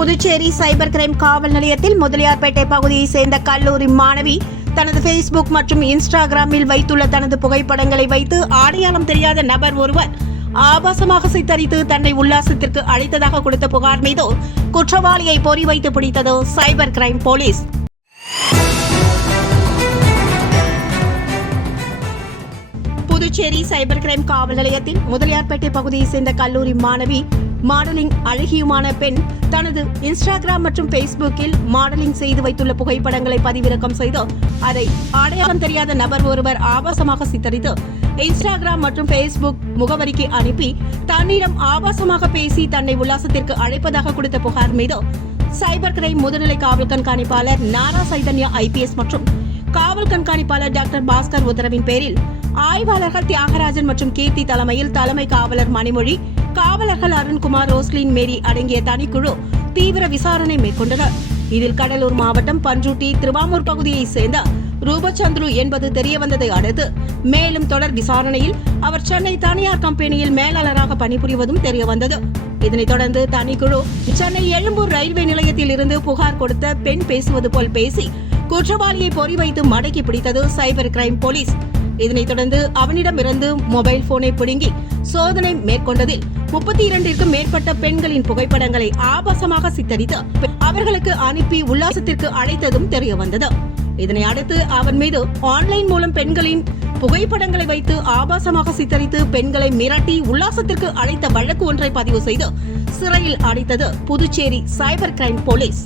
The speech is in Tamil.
புதுச்சேரி சைபர் கிரைம் காவல் நிலையத்தில் முதலியார்பேட்டை பகுதியை சேர்ந்த கல்லூரி மாணவி தனது ஃபேஸ்புக் மற்றும் இன்ஸ்டாகிராமில் வைத்துள்ள தனது புகைப்படங்களை வைத்து அடையாளம் தெரியாத நபர் ஒருவர் ஆபாசமாக சித்தரித்து தன்னை உல்லாசத்திற்கு அளித்ததாக கொடுத்த புகார் மீது குற்றவாளியை பொறி வைத்து பிடித்தது cyber crime police. Puducherry cyber crime காவல் நிலையத்தில் முதலியார்பேட்டை பகுதியை சேர்ந்த கல்லூரி மாணவி மாடலிங் அழகியுமான பெண் தனது இன்ஸ்டாகிராம் மற்றும் ஃபேஸ்புக்கில் மாடலிங் செய்து வைத்துள்ள புகைப்படங்களை பதிவிறக்கம் செய்து அதை அடையாளம் தெரியாத நபர் ஒருவர் ஆபாசமாக சித்தரித்து இன்ஸ்டாகிராம் மற்றும் ஃபேஸ்புக் முகவரிக்கு அனுப்பி தன்னிடம் ஆபாசமாக பேசி தன்னை உல்லாசத்திற்கு அழைப்பதாக கொடுத்த புகார் மீது சைபர் கிரைம் முதுநிலை காவல் கண்காணிப்பாளர் நாரா சைதன்யா ஐபிஎஸ் மற்றும் காவல் கண்காணிப்பாளர் டாக்டர் பாஸ்கர் உத்தரவின் பேரில் ஆய்வாளர்கள் தியாகராஜன் மற்றும் கீர்த்தி தலைமையில் தலைமை காவலர் மணிமொழி காவலர்கள் அருண்குமார் ரோஸ்லின் மேரி அடங்கிய தனிக்குழு தீவிர விசாரணை மேற்கொண்டனர். இதில் கடலூர் மாவட்டம் பன்ருட்டி திருவாமூர் பகுதியைச் சேர்ந்த ரூபச்சந்திரு என்பது தெரியவந்ததை அடுத்து மேலும் தொடர் விசாரணையில் அவர் சென்னை தனியார் கம்பெனியில் மேலாளராக பணிபுரிவதும் தெரியவந்தது. இதனைத் தொடர்ந்து தனிக்குழு சென்னை எழும்பூர் ரயில்வே நிலையத்தில் இருந்து புகார் கொடுத்த பெண் பேசுவது போல் பேசி குற்றவாளியை பொறி வைத்து மடக்கி பிடித்தது சைபர் கிரைம் போலீஸ். இதனைத் தொடர்ந்து அவனிடமிருந்து மொபைல் போனை பிடுங்கி சோதனை மேற்கொண்டதில் முப்பத்தி இரண்டிற்கும் மேற்பட்ட பெண்களின் புகைப்படங்களை ஆபாசமாக சித்தரித்து அவர்களுக்கு அனுப்பி உல்லாசத்திற்கு அழைத்ததும் தெரிய வந்தது இதனை அடுத்து அவன் மீது ஆன்லைன் மூலம் பெண்களின் புகைப்படங்களை வைத்து ஆபாசமாக சித்தரித்து பெண்களை மிரட்டி உல்லாசத்திற்கு அழைத்த வழக்கு ஒன்றை பதிவு செய்து சிறையில் அடைத்தது புதுச்சேரி சைபர் கிரைம் போலீஸ்.